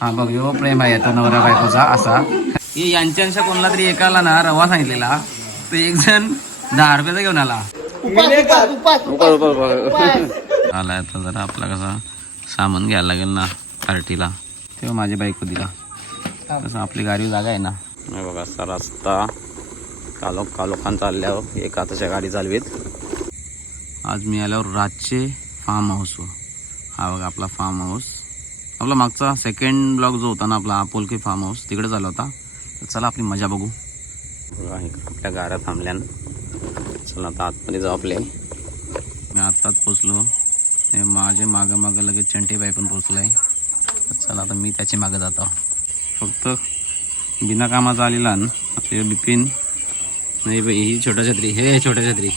हा बघ यो प्रेम आहे तो नवरा बायकोचा असा. हे यांच्या कोणाला तरी एकाला ना रवा सांगितलेला. तो एक जण दहा रुपयाचा घेऊन आला. आला आता जरा आपला कसा सामान घ्यायला लागेल ना पार्टीला. तेव्हा माझी बायको दिला. तसं आपली गाडी जागा आहे ना. नाही बघा असा रस्ता. कालोख कालोखान चालल्यावर एक हाताच्या गाडी चालवीत. आज मी आल्यावर रातचे फार्म हाऊस हा बघा आपला फार्म हाऊस आपला मागचा सेकंड ब्लॉक जो होता ना आपला आपोलके फार्म हाऊस तिकडे झाला होता. तर चला आपली मजा बघू. आपल्या गाड्या थांबल्यान. चला आता आतमध्ये जाऊ आपले. मी आत्ताच पोचलो माझे मागं मागं लगेच चंटीबाई पण पोचलं आहे तर चला आता मी त्याच्या मागं जातो. फक्त बिना कामाचा आलेला न ते बिपिन नाही बाई ही छोटा छत्री हे छोटा छत्री.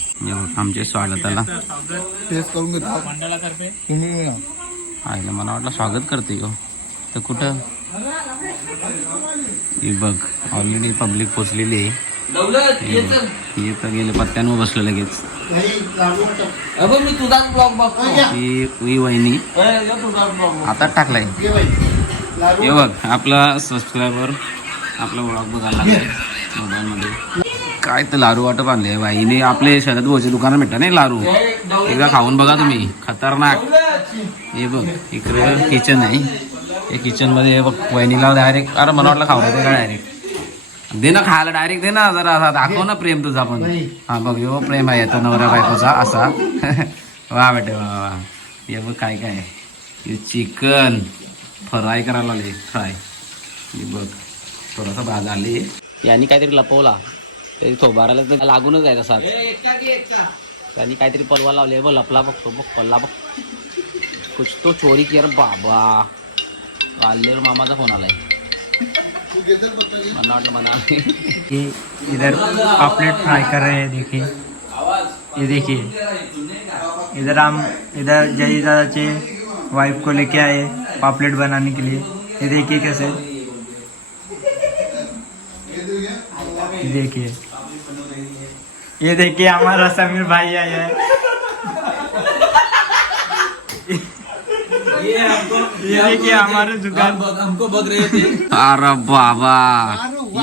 आमचे स्वागताला. आईला मला वाटलं स्वागत करते हो तर कुठं? ही बघ ऑलरेडी पब्लिक पोचलेली आहे. हे तर गेले पत्त्यांवर बसलं लगेच. मी तुझाच ब्लॉग बघतो. ही वहिनी. आता टाकलाय. हे बघ आपला सबस्क्रायबर आपला ब्लॉग बघायला लागलाय. मोबाईलमध्ये. काय तर लारू वाटप आणले बाईने आपले शरद भाऊचे दुकानात भेटता नाही लारू एकदा खाऊन बघा तुम्ही. खतरनाक. हे बघ इकडे किचन आहे. हे किचनमध्ये हे बघ वहिनीला डायरेक्ट अरे मला वाटलं खाऊ दे का डायरेक्ट दे ना खायला डायरेक्ट दे ना जरा असा दाखव ना प्रेम तुझा पण. हा बघ यो प्रेम आहे तो नवरा बायकोचा असा. वा बेटे वा वा. हे बघ काय काय हे चिकन. फ्राय करायला लागले फ्राय. हे बघ थोडासा भाज आली यांनी काहीतरी लपवला. ते थोबाराला तर लागूनच आहे तसाच. त्यांनी काहीतरी पलवा लावले. बघ लपला बघ तो बघ पल्ला बघ. कुछ तो चोरी की अरे बाबा। वाल्लेर मामाचा फ़ोन आलाय मला वाटलं ये इधर पापलेट फ्राई कर रहे हैं, देखिए। ये देखिए। इधर हम, इधर जय दादा चे वाइफ को लेके आए पापलेट बनाने के लिए। ये देखिए कैसे। देखिए। ये देखिए, हमारा समीर भाई आया है। ये देखिए हमारे दुकान हमको बघ रहे थे। अरे बाबा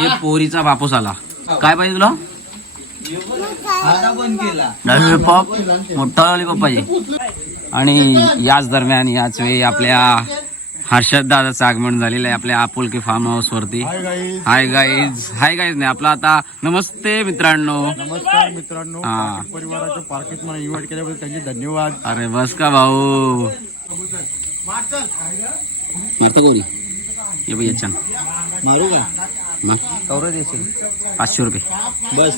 ये पोरीचा बापूस आला. काय पाहिजे तुला? लॉलीपॉप मोठा लॉलीपॉप पाहिजे आणि याच दरम्यान याच वेळी आपल्या हर्षद दादाचं आगमन झालेलं आहे आपल्या आपुलकी फार्म हाऊस वरती. हाय गाईज हाय गाईज नाही आपला आता नमस्ते मित्रांनो. नमस्कार मित्रांनो. हा. परिवाराच्या पार्टीत मला इन्व्हाइट केल्याबद्दल त्यांचे धन्यवाद. अरे बस का भाऊ. मारतो गोरी ये बाई अच्छा मारू का? मार कवरं देशील. पाचशे रुपये. बस.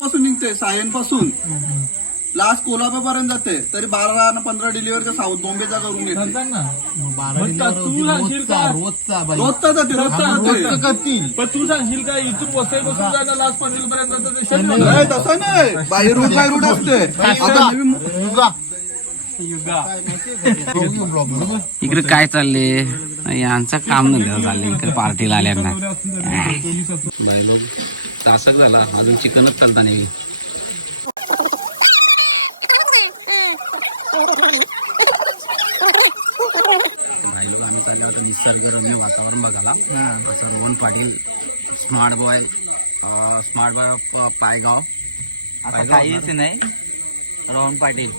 पासून निघते सायनपासून. लास्ट कोल्हापूर पर्यंत जाते तरी बारा आणि पंधरा डिलिव्हर साऊथ बॉम्बेचा करून घेते रोजचा जाते रोजचा जाते. पण तू सांगशील का इथून वसईपासून जायला लास्ट पनवेल पर्यंत जातं ते शनिवार. नाही तसं नाही. बाय रूट बाय रूट असते आता नवीन इकडे काय चालले यांचं काम नाही चालले इकडे पार्टीला आल्यांना तासक झाला. अजून चिकनच चालता नाही. भाई लोक आम्ही चालले होतो निसर्गरम्य वातावरण बघायला. Rohan Patil smart boy smart boy Paigaon. आता काहीच नाही. रोहन पाटील.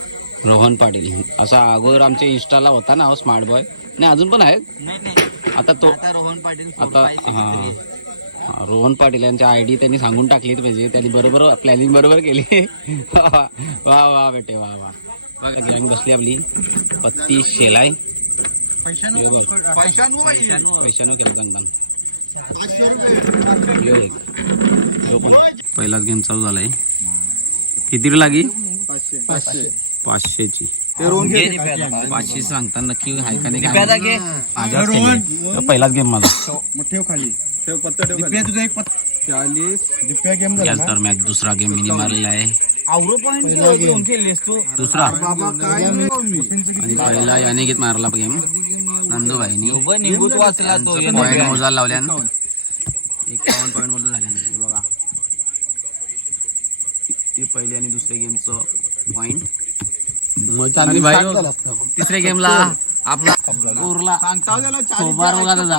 रोहन पाटील. असा अगोदर आमच्या इंस्टाला होता ना स्मार्ट बॉय नाही अजून पण आहेत. नाही नाही. आता तो आता रोहन पाटील आता हा. हा, रोहन पाटील यांच्या आय डी त्यांनी सांगून टाकली पाहिजे त्यांनी बरोबर प्लॅनिंग बरोबर केली. वा वा बेटे वा वा. गँग बसली आपली. पत्ती शेलाय. हे. पैशानो केलं गंगन. एक. पहिलाच गेम चालू झालाय. किती लागी? पाचशेची. पाचशे सांगता नक्की आहे का नाही. पहिलाच गेम माझा. मग ठेव खाली. ठेव पत्ता ठेव खाली. तुझा एक चाळीस. दिप्या गेम झाला याच ना. दरम्यान दुसरा गेम मिनी मारलेला आहे. आवरो पॉईंट घेऊन खेळलेस तू. दुसरा. बाबा काय नाही आणि पहिला याने घेत मारला गेम. नंदूबाईनी उभं निघूत वाचला तो पॉईंट मोजायला लावल्यान. एकावन्न. पॉईंट मोजून झाल्यान. हे बघा. हे पहिले आणि दुसऱ्या गेमचं पॉईंट आणि भाई तिसऱ्या गेमला आपला उरला खोबार बघा त्याचा.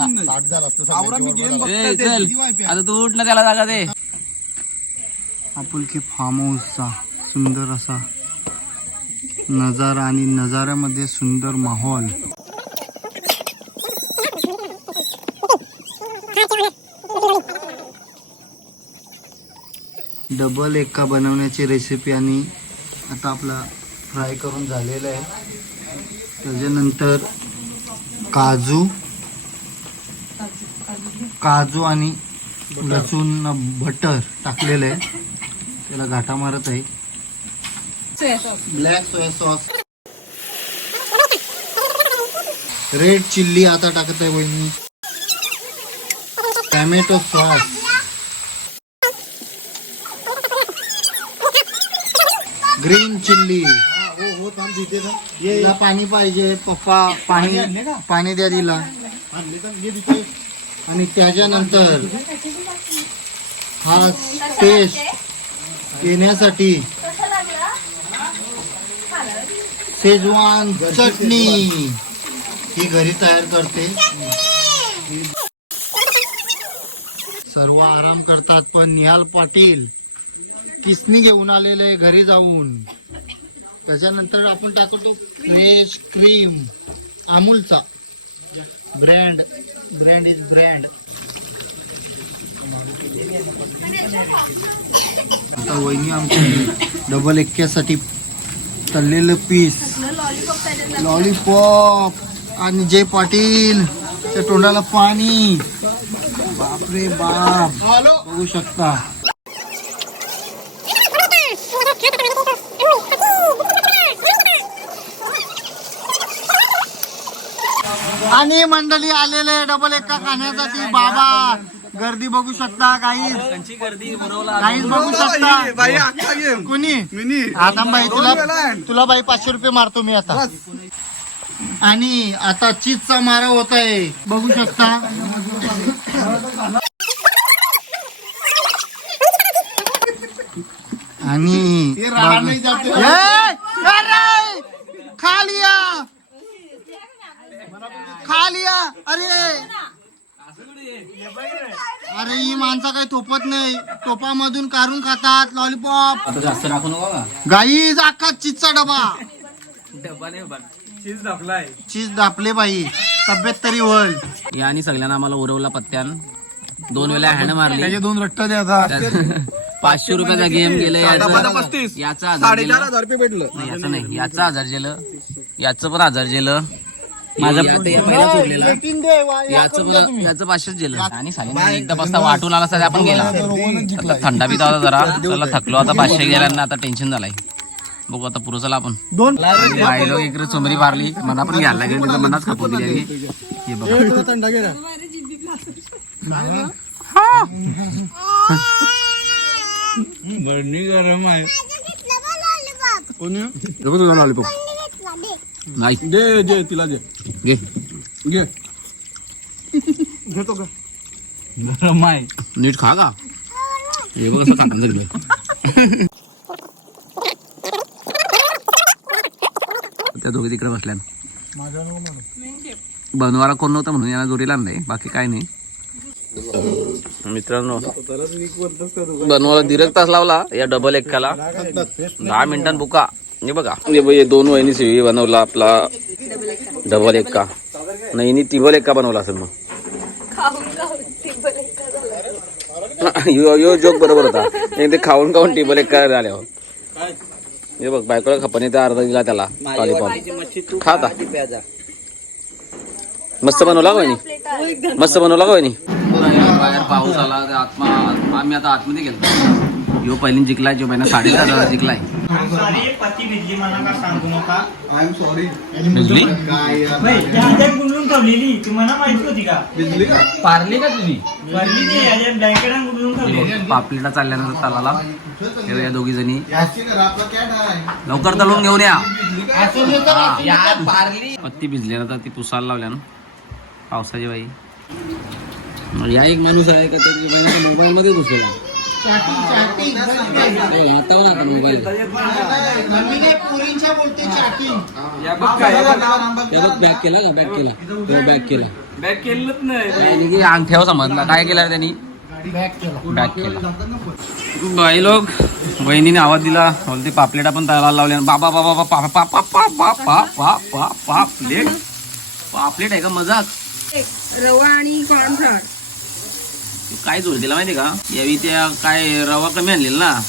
आता तू उठ ना त्याला जागा दे. आपुलकी फार्म हाऊसचा सुंदर असा नजारा आणि नजाऱ्यामध्ये सुंदर माहोल. डबल एक्का बनवण्याची रेसिपी आणि आता आपला फ्राय करून झालेला आहे. त्याच्यानंतर काजू काजू आणि लसूण बटर टाकलेलं आहे. त्याला घाटा मारत आहे. Black soya sauce red chilli आता टाकत आहे वहिनी. टॅमॅटो सॉस ग्रीन चिल्ली तिला पाणी पाहिजे पप्पा पाणी पाणी द्या तिला. आणि त्याच्यानंतर हा टेस्ट येण्यासाठी शेजवान चटणी. ही घरी तयार करते. सर्व आराम करतात पण निहाल पाटील किसनी घेऊन आलेले घरी जाऊन. त्याच्यानंतर आपण टाकतो फ्रेश क्रीम अमूलचा. ब्रँड ब्रँड इज ब्रँड आता वहिनी आमची डबल एक्क्यासाठी तळलेलं पीस लॉलीपॉप आणि जय पाटील त्या तोंडाला पाणी. बापरे बाप. बघू शकता. आणि मंडळी आलेले डबल एक्का खाण्यासाठी. बाबा गर्दी बघू शकता काही काहीच बघू शकता. कुणी? मिनी. आता बाई तुला. तुला बाई पाचशे रुपये मारतो मी आता. आणि आता चीजचा मारा होत आहे. बघू शकता. आणि बघ- ए, अरे! खाली या! खाली या अरे. अरे ही माणसं काही थोपत नाही. टोपामधून काढून खातात लॉलीपॉप आता जास्त टाकू नको का? गाईज अख्खा चीजचा डबा. डब्बा नाही चीज दापले बाई. तब्येत तरी होईल याने सगळ्यांना आम्हाला उरवला पत्त्यान. दोन वेळा हँड मारली. दोन रट्ट द्या आता. पाचशे रुपयाचा गेम गेलं याचं. पस्तीस. याचा हजार साडेचार गेलं हजार रुपये भेटलं. नाही याचं नाही. याचं हजार गेलं याचं पण हजार गेलं माझं याचं पण याचं पाचशेच गेलं आणि साली एकदा वाटून आला सध्या आपण गेला. आता थंडा पिता होता जरा चला थकलो आता पाचशे गेल्यानं आता टेन्शन झालंय. बघू आता पुरं चला आपण. दोन बायलो इकडे चोमरी मारली मना पण घ्यायला गेली तर मनाच खपून दिली हे बघा. थंडा गेला. नाही. दे दे तिला दे. घे. घे. घेतो का? गरम आहे. नीट खा का? हे बघ असं झालं त्या दोघी तिकडे बसल्या. बनवारा कोण नव्हता म्हणून यांना जोडीला नाही बाकी काय नाही. मित्रांनो बनवायला दीर्घ तास लावला. या डबल एक्काला दहा मिनिटां बुका. हे बघा. बघ, दोन वहिनी शिवी बनवला आपला डबल एक्का. नाही हिनी तिबल एक्का बनवला असेल मग. यो यो जोक बरोबर होता. एक ते खाऊन खाऊन टेबल एक काय? झाल्यावर हे बघ बायकोला खपनी तर अर्धा दिला त्याला लॉलीपॉप खाता. मस्त बनवला का मस्त बनवला का बाहेर पाऊस आला आत्मा आम्ही आता आतमध्ये गेलो. यो पहिली जिंकलाय जो महिना साडे हजार जिंकलाय. पती भिजली मला का सांगू नका? आय एम सॉरी भिजली ह्याच्यात गुंडळून ठेवलेली तुम्हाला माहिती होती का? भिजली का? पारली का तुझी? भरली ती ह्याच्यात बँकेत गुंडळून ठेवली पापलेटा चालल्यानंतर तलाला. हे या दोघी जणी ना लवकर तळून घेऊन या. पत्ती भिजली आता ती पुसायला लावल्या ना. पावसाची बाई. या एक माणूस आहे का त्याच्या मोबाईल मध्ये घुसलेला वातावरण हो, आता मोबाईल? मम्मीने पोरींच्या बोलते बॅक केला का? बॅक केला. हो, बॅक केला. बॅक केलंच नाही. अंगठ्यावर समजला. काय केलं त्यांनी? बॅक केला. बाई लोक बहिणीने आवाज दिला. बोलते पापलेट पण तयार लावले. बाबा बाबा बाबा पापा पा पा पापलेट. पापलेट आहे का मजाक? रवा आणि कॉर्नफ्लॉवर काय जोड दिला माहिती का? यावी त्या काय रवा कमी आणलेला ना?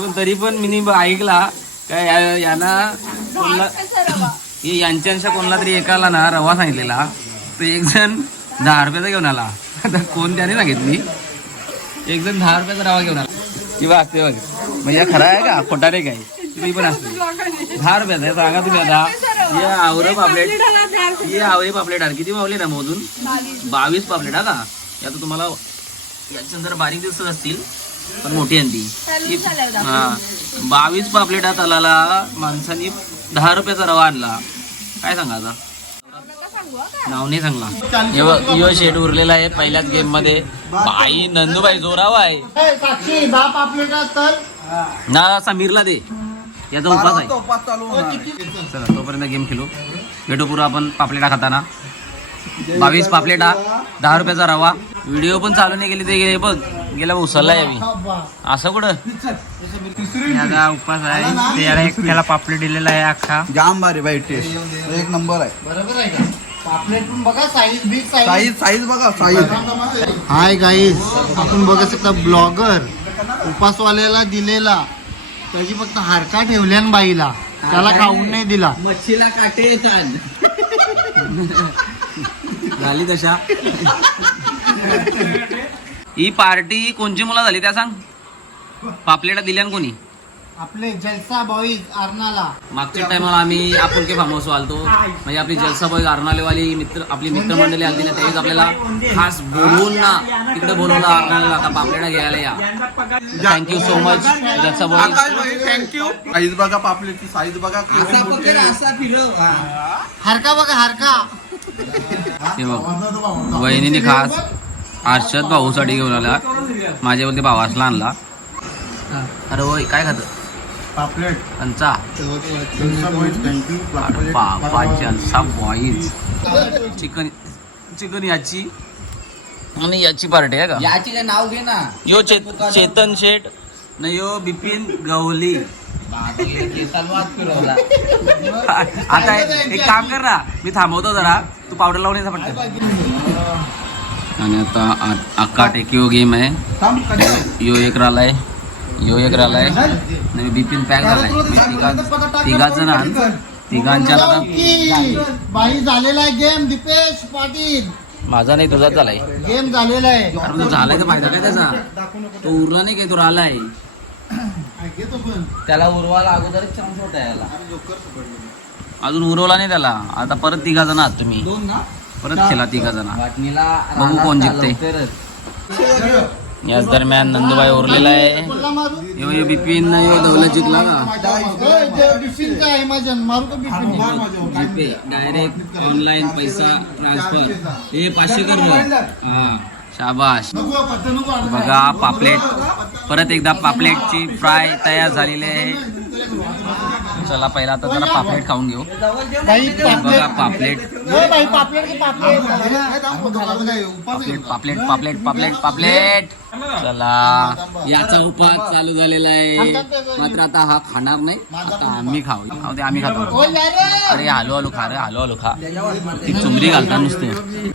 पण तरी पण मी ऐकला काय या- यांना कोणला यांच्या कोणला तरी एकाला ना रवा सांगितलेला. तर एक जण दहा रुपयाचा घेऊन आला. आता कोण त्याने सांगितली? एक जण दहा रुपयाचा रवा घेऊन आला. किंवा असते बघ. म्हणजे खरा आहे का? खोटा रे काय? तुम्ही पण असते. दहा रुपयाचा सांगा तुम्ही आता. हे आवरे पापलेट. हे आवरे पापलेट. आहे किती पावले ना मोजून बावीस पापलेट हा का? यात तुम्हाला याच्या जरा बारीक दिसत असतील पण मोठी ती. हा बावीस पापलेटा तलाला माणसानी दहा रुपयाचा रवा आणला. काय सांगायचा नाव नाही सांगला. हे बघ यो शेट उरलेला आहे पहिल्याच गेममध्ये. बाई नंदूबाई जोरावा आहे. ना समीरला दे. याचा उपास आहे. तो पाच चालू होणार. चला तोपर्यंत गेम खेळू. भेटू पुरा आपण पापलेटा खाताना. बावीस पापलेटा दहा रुपयाचा रवा. व्हिडिओ पण चालू नाही गेली ते गे- बघ. गेला उचलला यावी असं कुठं? याचा उपास आहे. त्याला एक त्याला पापलेट दिलेला आहे अख्खा. जाम भारी बाई टेस्ट एक नंबर आहे. बरोबर आहे का? पापलेट पण बघा size big size size size बघा साईज हाय गाईज आपण बघत शकता ब्लॉगर उपासवाल्याला दिलेला. त्याची फक्त हारका ठेवल्या न बाईला. त्याला खाऊन नाही दिला. मच्छीला काटे येतात. झाली तशा. ही पार्टी कोणची मुला झाली त्या सांग? पापलेटा दिल्या न कोणी? आपले जलसा बॉईज अर्नाला. मागच्या टायमाला आम्ही आपुलके फार्म हाऊस आलतो म्हणजे आपली जलसा बॉय अर्नालेवाली मित्र आपली मित्रमंडळी आलती ना त्यावेळेस आपल्याला खास बोलवून ना तिकडे बोलवलं अर्नाला आता पापलेटा घ्यायला या. थँक्यू सो मच जलसा भाई थँक्यू साईज बघा पापलेटची साईज बघा. असा फिरव. हारका बघा हारका. हे बघ. वहिनीने खास अर्षद भाऊसाठी घेऊन आला. माझ्या बोलते भावासला आणला. अरे होय काय खात? पापलेट जलसा बॉईज चिकन चिकन याची आणि याची पार्टी आहे का? याची काय नाव घे ना. यो चेत चेतन शेठ न यो बिपिन गवली. आता एक काम कर ना मी थांबवतो जरा. तू पावडर लावून येता पटकन आणि आता अक्का टेकिओ गेम आहे? यो एक रालाय यो एक रालाय नाही बिपिन पॅक झालाय. तिघा जण आण. तिघांच्या बाई झालेला आहे. गेम दीपेश पाटील. माझा नाही तुझा झालाय. गेम झालेला आहे. झालाय तर फायदा काय त्याचा? तो उरला नाही काय? तो पण? त्याला उरवाला अगोदरच चान्स होता याला. अजून उरवला नाही त्याला. आता परत तिघा जण आहात तुम्ही. परत खेळा तिघा जण. बघू कोण जिंकते. याच दरम्यान नंदुबाई उरलेला आहे. यो यो बिपिन यो दौलत जिंकला ना. का जीपे डायरेक्ट ऑनलाईन पैसा ट्रान्सफर हे पाचशे कर हा शाबाश बघा पापलेट. परत एकदा पापलेटची फ्राय तयार झालेली आहे. चला पहिला आता जरा पापलेट खाऊन घेऊ. बघा पापलेट. पापलेट. की पापलेट पापलेट. पापलेट पापलेट चला. याचा उपास चालू झालेला आहे. मात्र आता हा खाणार नाही. आता आम्ही खाऊ. खाऊ दे आम्ही खातो. अरे हलू हलू खा रे हलू हलू खा. ती चुमरी घालता नुसतं.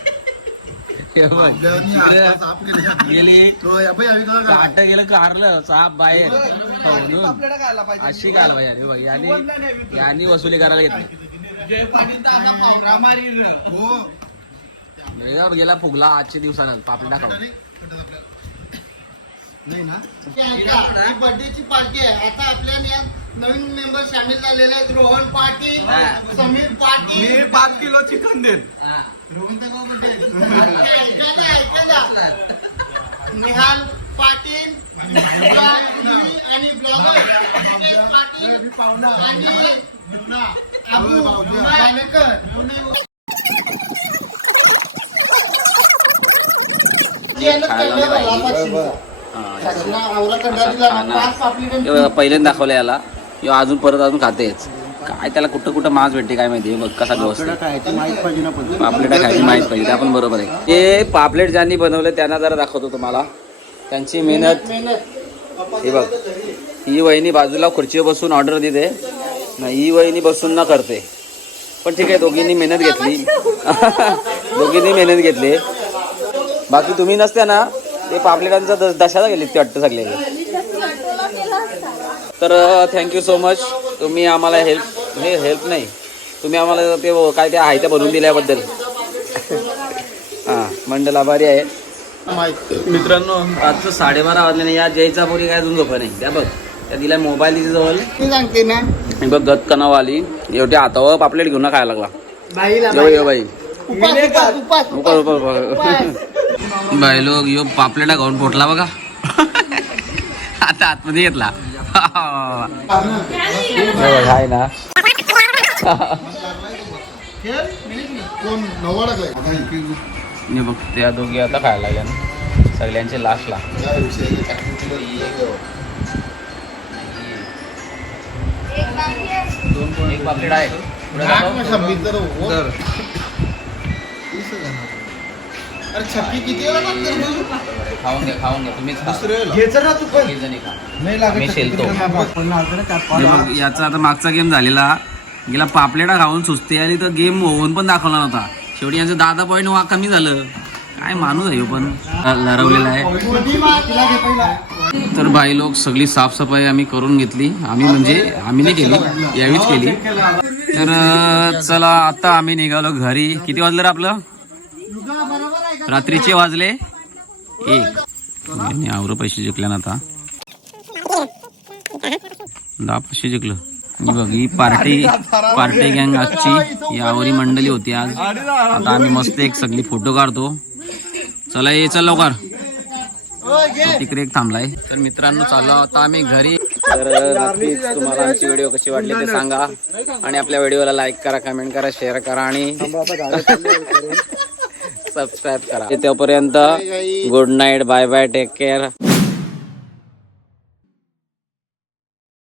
गेली. काट गेलं कारलं साप बाहेर. खाऊन. पापलेटा पाहिजे. अशी घाल बाई अरे बघ यांनी यांनी वसुली करायला येत नाही हो गेला फुगला आजच्या दिवसानं. पापड दाखव ही बर्थडेची पार्टी आहे. आता आपल्या नवीन मेंबर सामील झालेले आहेत. रोहन पाटील समीर पाटील. मी पाच किलो चिकन देत निहाल पाटील आणि ब्लॉगर पाटील हे पहिल्यांदा दाखवलं याला. किंवा अजून परत अजून खातेच. काय त्याला कुठं कुठं मास भेटते काय माहिती? बघ कसा व्यवस्थित. पापलेटा खायची माहीत पाहिजे ते आपण बरोबर आहे. ते पापलेट ज्यांनी बनवले त्यांना जरा दाखवतो तुम्हाला. त्यांची मेहनत. हे बघ. ही वहिनी बाजूला खुर्चीवर बसून ऑर्डर देते. ना ही वहिनी बसून ना करते. पण ठीक आहे दोघींनी मेहनत घेतली. दोघींनी मेहनत घेतली. बाकी तुम्ही नसते ना ते पापलेटांचा दशाला गेले ते वाटतं सगळे तर थँक्यू सो मच तुम्ही आम्हाला हेल्प हे हेल्प नाही. तुम्ही आम्हाला ते काय ते आहे ते बनवून दिल्याबद्दल. हां मंडल आभारी आहे. मित्रांनो आजचं साडेबारा वाजल्याने या जयचा पोरी काय अजून झोपा नाही. त्या बघ त्या दिला मोबाईल तिच्या जवळ. मी सांगते ना. बघ गत आली एवढी हातावर पापलेट घेऊन खायला लागला. यो बाई. लोक यो पापलेटा खाऊन पोटला बघा. आता आतमध्ये घेतला आहे ना बघ त्या दोघी आता खायला लागल्या ना सगळ्यांचे लास्टला एक पापलेट आहे. अरे छप्पी किती वेळा लागते खाऊन घ्या खाऊन घ्या तुम्हीच खा. घ्यायचं ना तू पण. दोघीजणी खा. मी शेलतो. हे बघ, याचा आता मागचा गेम झालेला. गेला पापलेटा खाऊन सुस्ती आली तर गेम होऊन पण दाखवला नव्हता शेवटी यांचं दादा पॉईंट वा कमी झालं. काय माणूस आहे ह्यो पण. लरवलेला आहे. तर बाई लोक सगळी साफसफाई आम्ही करून घेतली. आम्ही म्हणजे आम्ही नाही केली. यावेळीच केली. तर अं, चला आता आम्ही निघालो घरी. किती वाजलं रे आपलं? रात्रीचे वाजले एक. यांनी आवरं पैसे जिंकले ना आता. दहा पाचशे जिंकलं. बघ ही पार्टी पार्टी गँग आजची ही आवरी मंडळी होती आज. आता आम्ही मस्त एक सगळी फोटो काढतो. चला ये चल लवकर. तिकडे एक थांबलाय. तर मित्रांनो चाललो आता आम्ही घरी तर नक्कीच तुम्हाला आमची व्हिडिओ कशी वाटली ते सांगा. आणि आपल्या व्हिडिओला लाईक करा कमेंट करा शेअर करा आणि सबस्क्राईब करा. तोपर्यंत good night bye bye take care